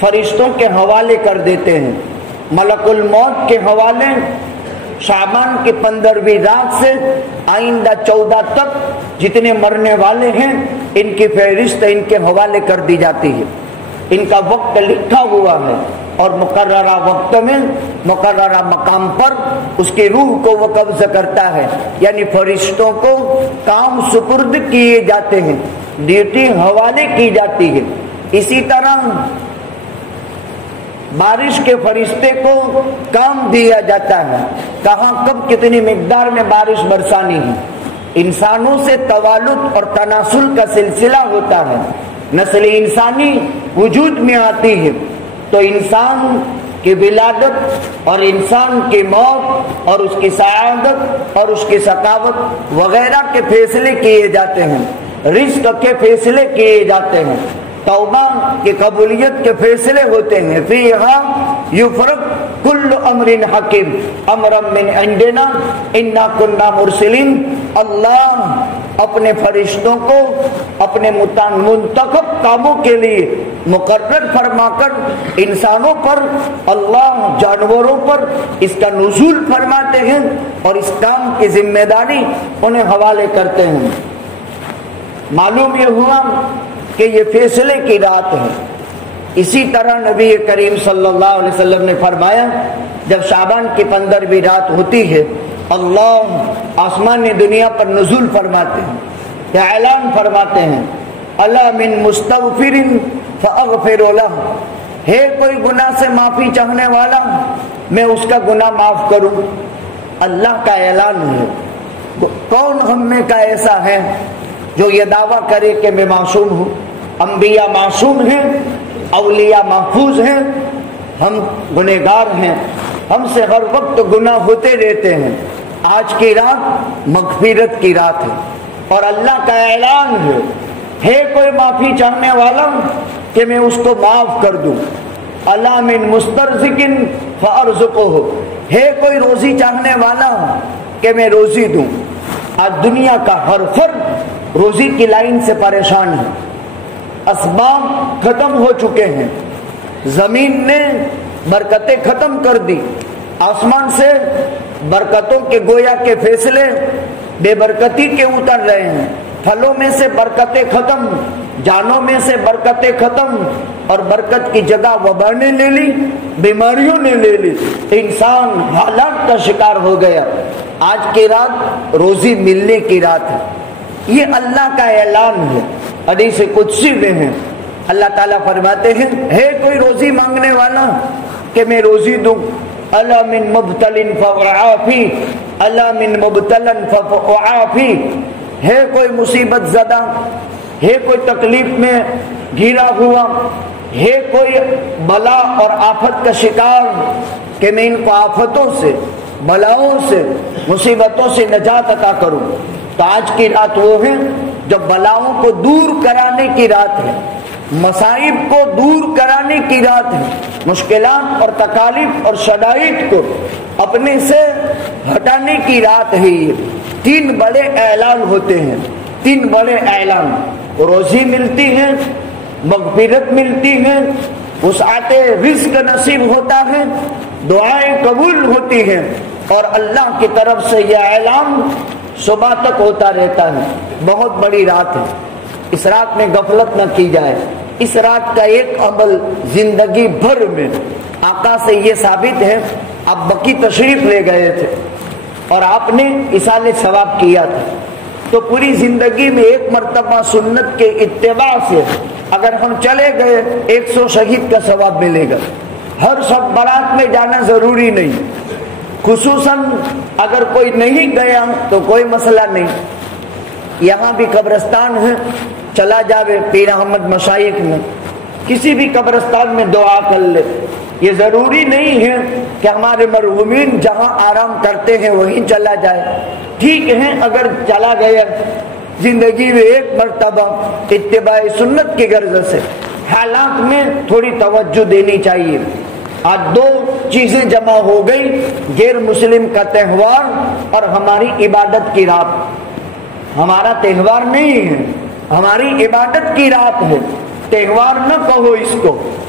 فرشتوں کے حوالے کر دیتے ہیں. ملک الموت کے حوالے شعبان کی 15ویں رات سے آئندہ 14 تک جتنے مرنے والے ہیں ان کی فہرست ان کے حوالے کر دی جاتی ہے. ان کا وقت لکھا ہوا ہے اور مقررہ وقت میں مقررہ مقام پر اس کی روح کو وہ قبض کرتا ہے. یعنی فرشتوں کو کام سپرد کیے جاتے ہیں، ڈیوٹی حوالے کی جاتی ہے. اسی طرح بارش کے فرشتے کو کام دیا جاتا ہے، کہاں کب کتنی مقدار میں بارش برسانی ہے. انسانوں سے توالد اور تناسل کا سلسلہ ہوتا ہے، نسل انسانی وجود میں آتی ہے تو انسان کی ولادت اور انسان کی موت اور اس کی سعادت اور اس کی سخاوت وغیرہ کے فیصلے کیے جاتے ہیں، رزق کے فیصلے کیے جاتے ہیں، توبہ کی قبولیت کے فیصلے ہوتے ہیں. فیہا یفرق کل امر حکیم امرا من عندنا انا کنا مرسلین. اللہ اپنے فرشتوں کو اپنے منتخب کاموں کے لیے مقرر فرما کر انسانوں پر، اللہ جانوروں پر اس کا نزول فرماتے ہیں اور اس کام کی ذمہ داری انہیں حوالے کرتے ہیں. معلوم یہ ہوا کہ یہ فیصلے کی رات ہے. اسی طرح نبی کریم صلی اللہ علیہ وسلم نے فرمایا جب شعبان کی 15ویں رات ہوتی ہے اللہ آسمان دنیا پر نزول فرماتے ہیں یا اعلان فرماتے ہیں الا من مستغفر فاغفر له، ہے کوئی گناہ سے معافی چاہنے والا میں اس کا گناہ معاف کروں. اللہ کا اعلان ہے. کون ہم میں کا ایسا ہے جو یہ دعویٰ کرے کہ میں معصوم ہوں؟ انبیاء معصوم ہیں، اولیاء محفوظ ہیں، ہم گنہگار ہیں، ہم سے ہر وقت گناہ ہوتے رہتے ہیں. آج کی رات مغفرت کی رات ہے اور اللہ کا اعلان ہے کوئی معافی چاہنے والا کہ میں اس کو معاف کر دوں. الا من مسترزق فارزقه، ہے کوئی روزی چاہنے والا کہ میں روزی دوں. آج دنیا کا ہر فرد روزی کی لائن سے پریشان ہے، اسباب ختم ہو چکے ہیں، زمین نے برکتیں ختم کر دی، آسمان سے برکتوں کے گویا کے فیصلے بے برکتی کے اتر رہے ہیں. پھلوں میں سے برکتیں ختم، جانوں میں سے برکتیں ختم اور برکت کی جگہ وبا نے لے لی، بیماریوں نے لے لی، انسان حالات کا شکار ہو گیا. آج کی رات روزی ملنے کی رات ہے. یہ اللہ کا اعلان ہے. حدیث قدسی میں ہے اللہ تعالیٰ فرماتے ہیں ہے کوئی روزی مانگنے والا کہ میں روزی دوں. الا من مبتل فعافی، الا من مبتلا فعافی، ہے کوئی مصیبت زدہ، ہے کوئی تکلیف میں گھرا ہوا، ہے کوئی بلا اور آفت کا شکار کہ میں ان کو آفتوں سے، بلاؤں سے، مصیبتوں سے نجات عطا کروں. تو آج کی رات وہ ہے جو بلاؤں کو دور کرانے کی رات ہے، مصائب کو دور کرانے کی رات ہے، مشکلات اور تکالیف اور شدائد کو اپنے سے ہٹانے کی رات ہے. یہ 3 بڑے اعلان ہوتے ہیں، 3 بڑے اعلان. روزی ملتی ہے، مغفرت ملتی ہے، وسعت رزق نصیب ہوتا ہے، دعائیں قبول ہوتی ہیں اور اللہ کی طرف سے یہ اعلان صبح تک ہوتا رہتا ہے. بہت بڑی رات ہے. اس رات میں غفلت نہ کی جائے. اس رات کا ایک عمل زندگی بھر میں آقا سے یہ ثابت ہے. آپ بقی تشریف لے گئے تھے اور آپ نے ایصال ثواب کیا تھا تو پوری زندگی میں ایک مرتبہ سنت کے اتباع سے اگر ہم چلے گئے 100 شہید کا ثواب ملے گا. ہر شب برات میں جانا ضروری نہیں، خصوصاً اگر کوئی نہیں گیا تو کوئی مسئلہ نہیں. یہاں بھی قبرستان ہے، چلا جاوے پیر احمد مشائخ میں کسی بھی قبرستان میں دعا کر لے. یہ ضروری نہیں ہے کہ ہمارے مرحومین جہاں آرام کرتے ہیں وہیں چلا جائے. ٹھیک ہے اگر چلا گیا زندگی میں ایک مرتبہ اتباع سنت کی غرض سے حالات میں تھوڑی توجہ دینی چاہیے. آج 2 چیزیں جمع ہو گئی، غیر مسلم کا تہوار اور ہماری عبادت کی رات. ہمارا تہوار نہیں ہے، ہماری عبادت کی رات ہے. تہوار نہ کہو اس کو،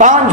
5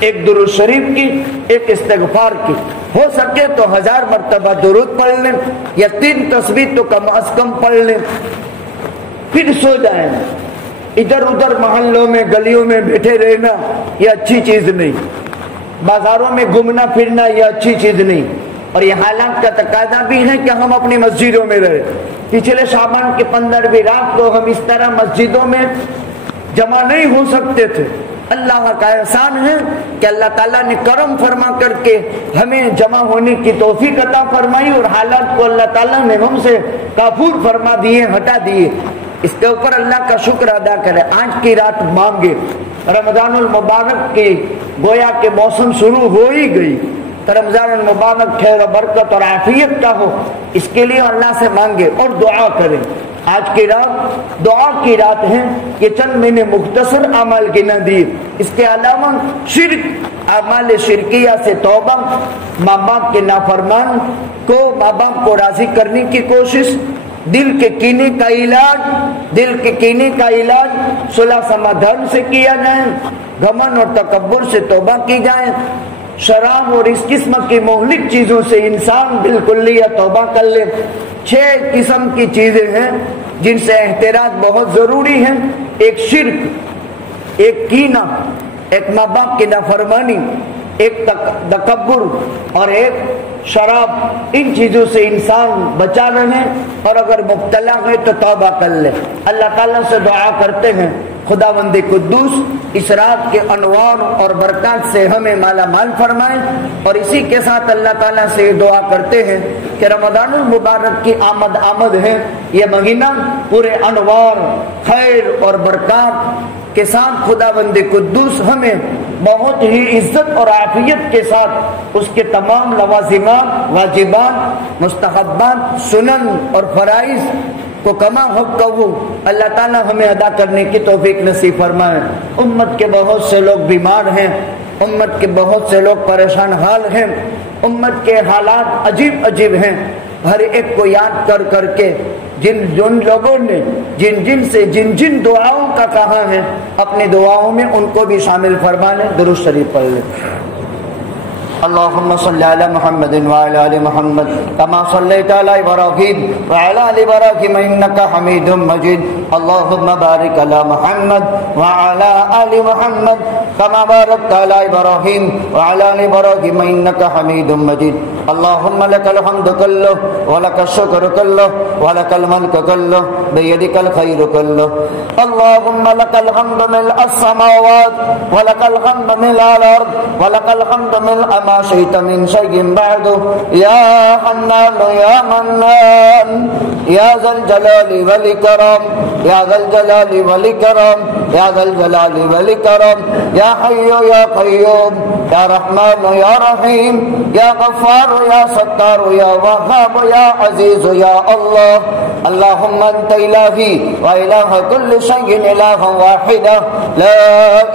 ایک درود شریف کی، ایک استغفار کی، ہو سکے تو 1000 مرتبہ درود پڑھ لیں یا 3 تسبیح تو کم از کم پڑھ لیں، پھر سو جائیں۔ ادھر ادھر محلوں میں گلیوں میں بیٹھے رہنا یہ اچھی چیز نہیں، بازاروں میں گھومنا پھرنا یہ اچھی چیز نہیں، اور یہ حالات کا تقاضا بھی ہے کہ ہم اپنی مسجدوں میں رہیں۔ پچھلے شعبان کے 15ویں رات کو ہم اس طرح مسجدوں میں جمع نہیں ہو سکتے تھے۔ اللہ کا احسان ہے کہ اللہ تعالیٰ نے کرم فرما کر کے ہمیں جمع ہونے کی توفیق عطا فرمائی، اور حالات کو اللہ تعالیٰ نے ہم سے کافور فرما دیے، ہٹا دیے۔ اس کے اوپر اللہ کا شکر ادا کرے۔ آج کی رات مانگے، رمضان المبارک کی گویا کہ موسم شروع ہو ہی گئی، تو رمضان المبارک خیر و برکت اور عافیت کا ہو، اس کے لیے اللہ سے مانگے اور دعا کریں۔ آج کی رات دعا کی رات ہے، یہ چند میں نے مختصر اعمال گنا دیے، اس کے علاوہ شرک، اعمال شرکیہ سے توبہ، ماں باپ کے نافرمان کو ماں باپ کو راضی کرنے کی کوشش، دل کے کینے کا علاج، دل کے کینے کا علاج صلح سمادھان سے کیا جائے، گھمنڈ اور تکبر سے توبہ کی جائے، شراب اور اس قسم کی مہلک چیزوں سے انسان بالکل یا توبہ کر لے۔ 6 قسم کی چیزیں ہیں جن سے احتراز بہت ضروری ہے، ایک شرک، ایک کینہ، ایک ماں باپ کی نافرمانی، ایک تکبر اور ایک شراب۔ ان چیزوں سے انسان بچا رہے، اور اگر مبتلا ہے تو توبہ کر لے۔ اللہ تعالیٰ سے دعا کرتے ہیں خداوند قدوس اس رات کے انوار اور برکات سے ہمیں مالا مال فرمائے، اور اسی کے ساتھ اللہ تعالیٰ سے دعا کرتے ہیں کہ رمضان المبارک کی آمد ہے، یہ مہینہ پورے انوار، خیر اور برکات کے ساتھ خداوند قدوس ہمیں بہت ہی عزت اور عافیت کے ساتھ اس کے تمام لوازمات، واجبات، مستحبات، سنن اور فرائض کو کما حق کہو اللہ تعالیٰ ہمیں ادا کرنے کی توفیق نصیب فرمائے۔ امت کے بہت سے لوگ بیمار ہیں، امت کے بہت سے لوگ پریشان حال ہیں، امت کے حالات عجیب عجیب ہیں۔ ہر ایک کو یاد کر کر کے جن لوگوں نے جن دعاؤں کا کہا ہے اپنی دعاؤں میں ان کو بھی شامل فرما لیں۔ درود شریف پڑھ لیں۔ اللهم صل على محمد وعلى آل محمد كما صليت على إبراهيم وعلى آل إبراهيم إنك حميد مجيد اللهم بارك على محمد وعلى آل محمد كما باركت على إبراهيم وعلى آل إبراهيم إنك حميد مجيد اللهم لك الحمد كله ولك الشكر كله ولك الملك كله بيدك الخير كله اللهم لك الحمد ملء السماوات ولك الحمد ملء الأرض ولك الحمد ملء ما شئت من شيء بعد يا حنان يا منان يا ذا الجلال والإكرام يا ذا الجلال والإكرام يا ذا الجلال والإكرام يا حي يا قيوم يا رحمن يا رحيم يا غفار يا ستار يا وهاب يا عزيز يا الله اللهم أنت إلهي وإله كل شيء إله واحد لا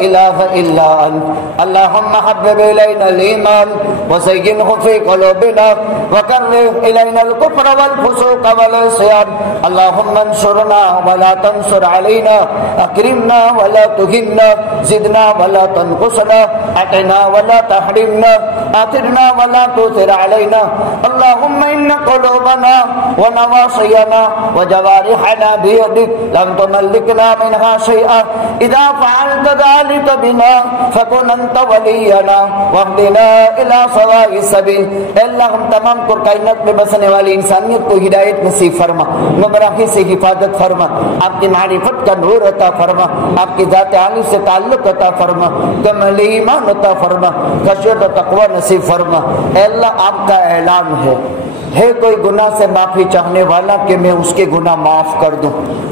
إله إلا أنت اللهم حبب إلينا الإيمان وزينه في قلوبنا وكره إلينا الكفر والفسوق والعصيان اللهم انصرنا ولا تنصر علينا أكرمنا ولا تهنا زدنا ولا تنقصنا أعطنا ولا تحرمنا آثرنا ولا تؤثر علينا اللهم إن قلوبنا ونواصينا وجوارحنا بيدك لم تملكنا منها شيئا إذا فعلت ذلك بنا فكن أنت ولينا واهدنا إلى سواء السبيل اے اللہ ہم تمام کو کائنات میں بسنے والی انسانیت کو ہدایت نصیب فرما، گمراہی سے حفاظت فرما، آپ کی معرفت کا نور عطا فرما، آپ کی ذات عالی سے تعلق عطا فرما، کمال ایمان عطا فرما، خشیت و تقوی نصیب فرما۔ اے اللہ آپ کا اعلان ہے کوئی گناہ سے معافی چاہنے والا کہ میں اس کے گناہ معاف کر دوں۔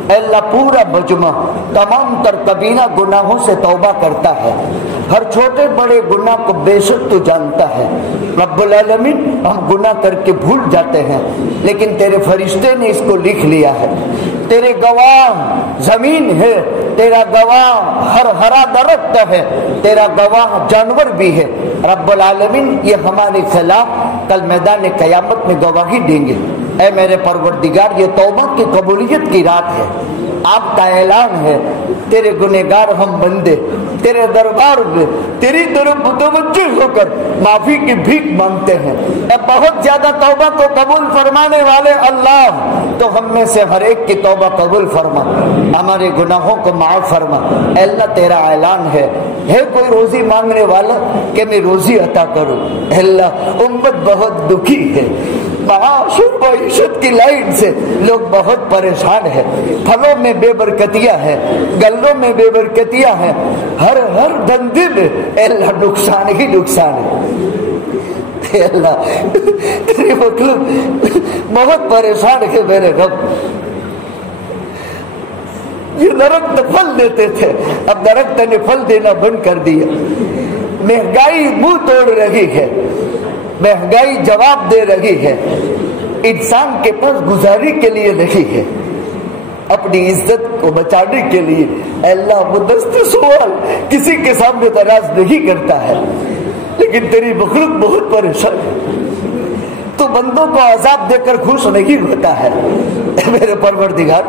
اے اللہ پورا مجمع تمام تر کبیرہ گناہوں سے توبہ کرتا ہے، ہر چھوٹے بڑے گناہ کو بے شک تو جانتا ہے۔ رب العالمین ہم گناہ کر کے بھول جاتے ہیں، لیکن تیرے فرشتے نے اس کو لکھ لیا ہے، تیرے گواہ زمین ہے، تیرا گواہ ہر ہرا درخت ہے، تیرا گواہ جانور بھی ہے۔ رب العالمین یہ ہمارے خلاف کل میدان قیامت میں گواہی دیں گے۔ اے میرے پروردگار یہ توبہ کی قبولیت کی رات ہے، آپ کا اعلان ہے تیرے گنہگار ہم بندے تیرے دربار میں تیری طرف متوجہ ہو کر معافی کی بھیک مانگتے ہیں۔ اے بہت زیادہ توبہ کو قبول فرمانے والے اللہ، تو ہم میں سے ہر ایک کی توبہ قبول فرما، ہمارے گناہوں کو معاف فرما۔ اے اللہ تیرا اعلان ہے کوئی روزی مانگنے والا کہ میں روزی عطا کروں۔ اے اللہ امت بہت دکھی ہے، معاش اور معیشت کی لائن سے لوگ بہت پریشان ہیں، پھلوں میں بے برکتیاں ہیں، گلوں میں بے برکتیاں ہیں، ہر دھندے میں اے اللہ نقصان ہی نقصان ہے۔ اے اللہ تیری مخلوق بہت پریشان ہے میرے رب۔ یہ درخت پھل دیتے تھے، اب درخت نے پھل دینا بند کر دیا۔ مہنگائی منہ توڑ رہی ہے، مہنگائی جواب دے رہی ہے، انسان کے پاس گزاری کے لیے نہیں ہے، اپنی عزت کو بچانے کے لیے۔ اے اللہ مدست سوال کسی کے سامنے دراز نہیں کرتا ہے، لیکن تیری مخلوق بہت پریشان ہے، تو بندوں کو عذاب دے کر خوش نہیں ہوتا ہے۔ اے میرے پروردگار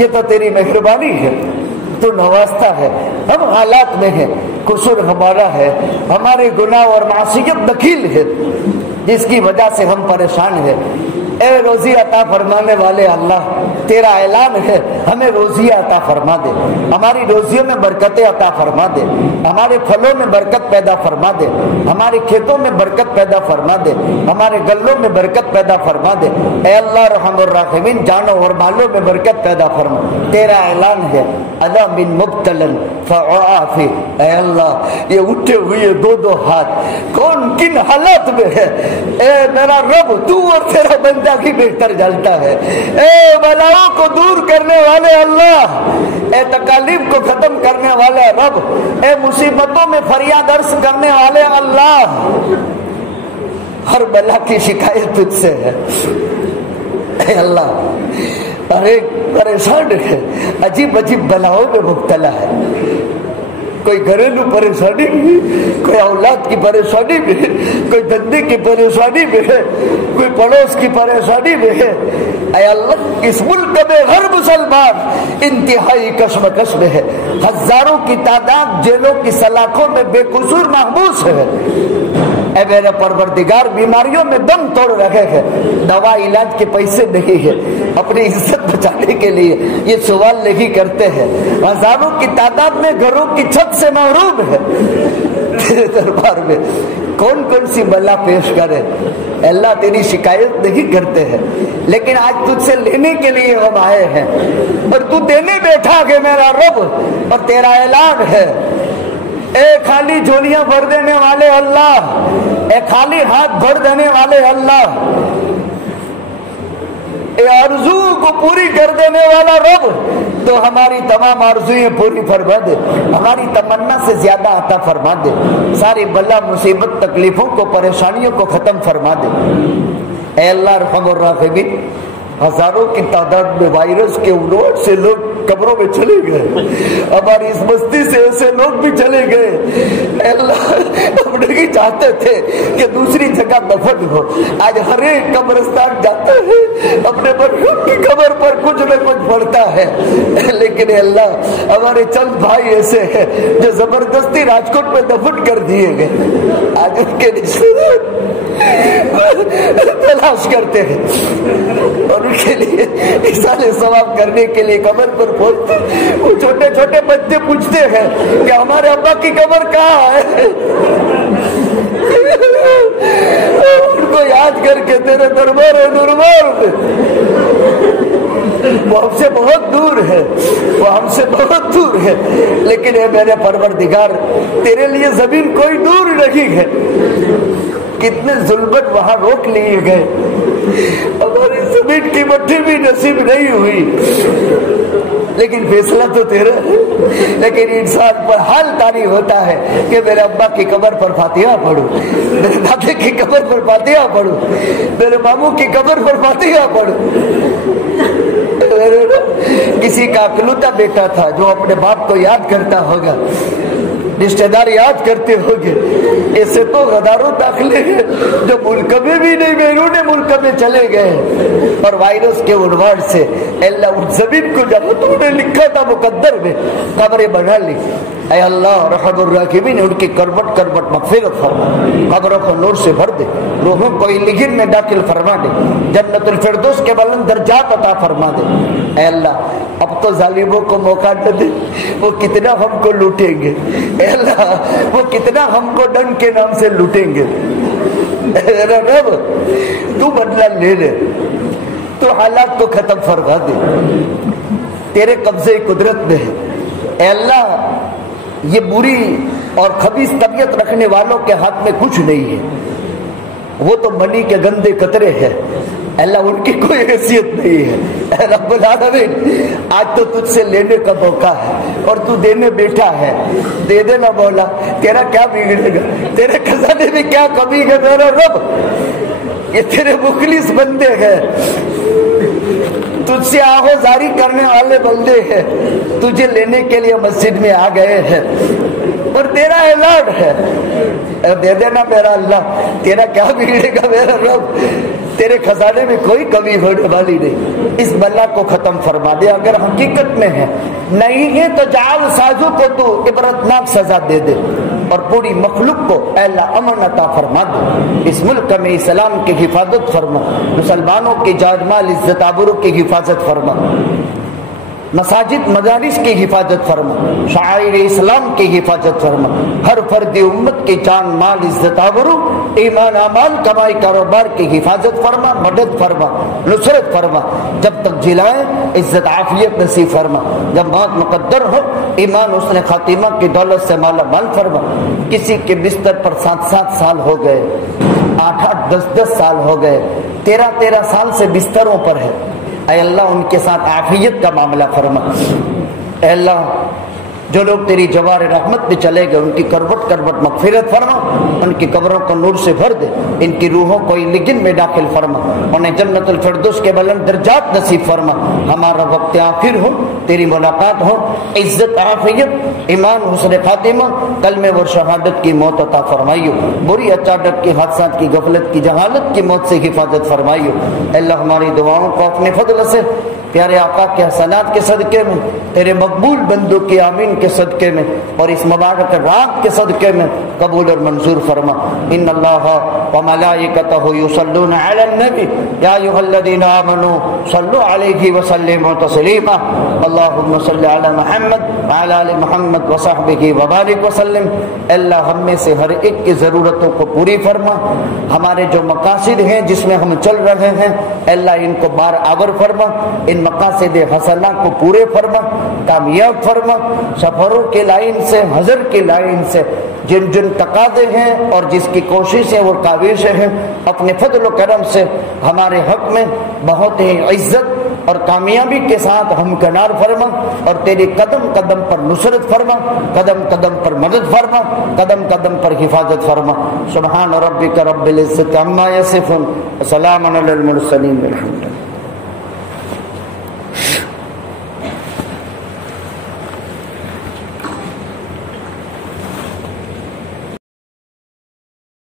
یہ تو تیری مہربانی ہے، تو نوازتا ہے، ہم حالات میں ہیں، قصور ہمارا ہے، ہمارے گناہ اور معصیت دخیل ہے جس کی وجہ سے ہم پریشان ہیں۔ اے روزی عطا فرمانے والے اللہ تیرا اعلان ہے ہمیں روزی عطا فرما دے، ہماری روزیوں میں برکتیں عطا فرما دے، ہمارے پھلوں میں برکت پیدا فرما دے، ہمارے کھیتوں میں برکت پیدا فرما دے، ہمارے گلوں میں برکت پیدا فرما دے۔ اے اللہ رحم الراحمین جانوں اور مالوں میں برکت پیدا فرما۔ تیرا اعلان ہے الا من مبتلن فعافی۔ اے اللہ یہ اٹھے ہوئے دو ہاتھ کون کن حالات میں ہے، اے میرا رب تو اور تیرا بندہ کی بہتر جانتا ہے۔ اے بلاؤں کو دور کرنے والے اللہ، اے تکالیف کو ختم کرنے والے رب، اے مصیبتوں میں فریاد عرض کرنے والے اللہ، ہر بلا کی شکایت تجھ سے ہے۔ اے اللہ ہر ایک پریشان ہے، عجیب عجیب بلاؤں میں مبتلا ہے، کوئی گھریلو پریشانی بھی، کوئی اولاد کی پریشانی بھی، کوئی دھندے کی پریشانی بھی ہے، کوئی پڑوس کی پریشانی بھی ہے۔ اے اللہ اس ملک میں ہر مسلمان انتہائی کشمکش میں ہے، ہزاروں کی تعداد جیلوں کی سلاخوں میں بے قصور محبوس ہے۔ اے میرے پروردگار بیماریوں میں دم توڑ رہے ہیں، دوا علاج کے پیسے نہیں ہے، اپنی عزت بچانے کے لیے یہ سوال نہیں کرتے ہیں، ہزاروں کی تعداد میں گھروں کی چھت سے محروم ہے۔ تیرے دربار میں کون کون سی بلا پیش کرے، اللہ تیری شکایت نہیں کرتے ہیں، لیکن آج تجھ سے لینے کے لیے ہم آئے ہیں، اور تو دینے بیٹھا کہ میرا رب، اور تیرا اعلان ہے اے خالی جھولیاں بھر دینے والے اللہ، اے خالی ہاتھ بھر دینے والے اللہ، اے آرزو کو پوری کر دینے والا رب، تو ہماری تمام آرزویں پوری فرما دے، ہماری تمنا سے زیادہ عطا فرما دے، ساری بلا مصیبت تکلیفوں کو پریشانیوں کو ختم فرما دے۔ اے اللہ رحم الراحمین ہزاروں کی تعداد میں وائرس کے عنوان سے لوگ قبروں میں چلے گئے، ہماری اس بستی سے ایسے لوگ بھی چلے گئے۔ اے اللہ ہم نہیں چاہتے تھے کہ دوسری جگہ دفن ہو، آج ہر ایک قبرستان جاتا ہے اپنے مرحوم کی قبر پر کچھ نہ کچھ پڑتا ہے، لیکن اے اللہ ہمارے چند بھائی ایسے ہیں جو زبردستی راجکوٹ میں دفن کر دیے گئے، آج ان کے رشتے دار تلاش کرتے ہیں اور ان کے لیے احسان ثواب کرنے کے لیے قبر پر پہنچتے، وہ چھوٹے چھوٹے بچے پوچھتے ہیں کہ ہمارے ابا کی قبر کہاں ہے، ان کو یاد کر کے تیرے دربار میں وہ ہم سے بہت دور ہے، وہ ہم سے بہت دور ہے، لیکن اے میرے پروردگار تیرے لیے زمین کوئی دور نہیں ہے۔ کتنے ظلمت وہاں روک لیے گئے، ہماری زمین کی مٹھی بھی نصیب نہیں ہوئی، لیکن فیصلہ تو تیرا ہے۔ لیکن انسان پر حال تاری ہوتا ہے کہ میرے ابا کی قبر پر فاتحہ پڑھوں، میرے دادے کی قبر پر فاتحہ پڑھوں، میرے ماموں کی قبر پر فاتحہ پڑھوں۔ کسی کا اکلوتا بیٹا تھا جو اپنے باپ کو یاد کرتا ہوگا، رشتہ دار یاد کرتے ہوگے ایسے تو غداروں داخلے ہیں جو ملک میں بھی نہیں بیرون ملک میں چلے گئے اور وائرس کے عنوان سے اللہ ان زمین کو جب تو نے لکھا تھا مقدر میں قبریں بنا لی. اے اللہ رحم الراحمین ان کی کروٹ کروٹ مغفرت فرما, قبروں کو نور سے بھر دے, روحوں کو علیین میں داخل فرما دے, جنت الفردوس کے بلند درجات عطا فرما دے. اے اللہ اب تو ظالموں کو موقع نہ دے, وہ کتنا ہم کو لوٹیں گے. اے اللہ وہ کتنا ہم کو ڈنگ کے نام سے لوٹیں گے. اے رب تو بدلہ لے لے, تو حالات کو ختم فرما دے, تیرے قبضے قدرت میں ہے. اے اللہ یہ بری اور خبیث طبیعت رکھنے والوں کے ہاتھ میں کچھ نہیں ہے, وہ تو منی کے گندے قطرے ہیں. اللہ ان کی کوئی حیثیت نہیں ہے. اے رب العالمین آج تو تجھ سے لینے کا موقع ہے اور تو دینے بیٹھا ہے, دے دینا مولا, تیرا کیا بگڑے گا, تیرے خزانے میں کیا کمی ہے میرا رب. یہ تیرے مخلص بندے ہیں, تجھ سے آہو زاری کرنے والے بندے ہیں, تجھے لینے کے لیے مسجد میں آ گئے ہیں اور تیرا اعلان ہے دے دینا میرا اللہ, تیرا کیا بگڑے گا میرا رب, تیرے خزانے میں کوئی کمی ہونے والی نہیں. اس بلا کو ختم فرما دے, اگر حقیقت میں ہے نہیں ہے تو جعل سازو کو تو عبرتناک سزا دے دے اور پوری مخلوق کو اے اللہ امن عطا فرما دے. اس ملک میں اسلام کی حفاظت فرما, مسلمانوں کی جان مال عزت آبرو کی حفاظت فرما, مساجد مدارس کی حفاظت فرما, شعائر اسلام کی حفاظت فرما, ہر فرد امت کی جان مال عزت آبرو ایمان اعمال کمائی کاروبار کی حفاظت فرما, مدد فرما, نصرت فرما. جب تک جلائے عزت عافیت نصیب فرما, جب موت مقدر ہو ایمان حسن خاتمہ کی دولت سے مالا مال فرما. کسی کے بستر پر 7 سال ہو گئے, 8 10 سال ہو گئے, 13 سال سے بستروں پر ہے. اے اللہ ان کے ساتھ عافیت کا معاملہ فرما. اے اللہ جو لوگ تیری جوار رحمت میں چلے گئے ان کی کروٹ کروٹ مغفرت فرما, ان کی قبروں کو نور سے بھر دے, ان کی روحوں کو علیین میں داخل فرما, انہیں جنت الفردوس کے بلند درجات نصیب فرما. ہمارا وقت آخر ہو, تیری ملاقات ہو, عزت عافیت ایمان حسن خاتمہ کلمہ و شہادت کی موت عطا فرمائیو, بری اچانک کی حادثات کی غفلت کی جہالت کی موت سے حفاظت فرمائیو. اللہ ہماری دعاؤں کو اپنے فضل سے پیارے آقا کے حسنات کے صدقے میں, تیرے مقبول بندوں کے آمین کے صدقے میں اور اس مبارک رات کے صدقے میں قبول اور منظور فرما. ان اللہ و ملائکتہ یصلون علی النبی یا ایھا الذین آمنوا صلوا علیہ وسلموا تسلیما. اللهم صل علی محمد وعلی آل محمد وصحبہ وبارک وسلم. اللہ ہم میں سے ہر ایک کی ضرورتوں کو پوری فرما, ہمارے جو مقاصد ہیں جس میں ہم چل رہے ہیں اللہ ان کو بار آور فرما, ان مقاصد حسنہ کو پورے فرما, کامیاب فرما. سفروں کے لائن سے حضر کی لائن سے جن جن تقاضے ہیں اور جس کی کوششیں اور کاوشیں ہیں اپنے فضل و کرم سے ہمارے حق میں بہت ہی عزت اور کامیابی کے ساتھ ہمکنار فرما, اور تیری قدم قدم پر نصرت فرما, قدم قدم پر مدد فرما, قدم قدم پر حفاظت فرما. سبحان ربک رب العزت عما یصفون, وسلام علی المرسلین, والحمد للہ.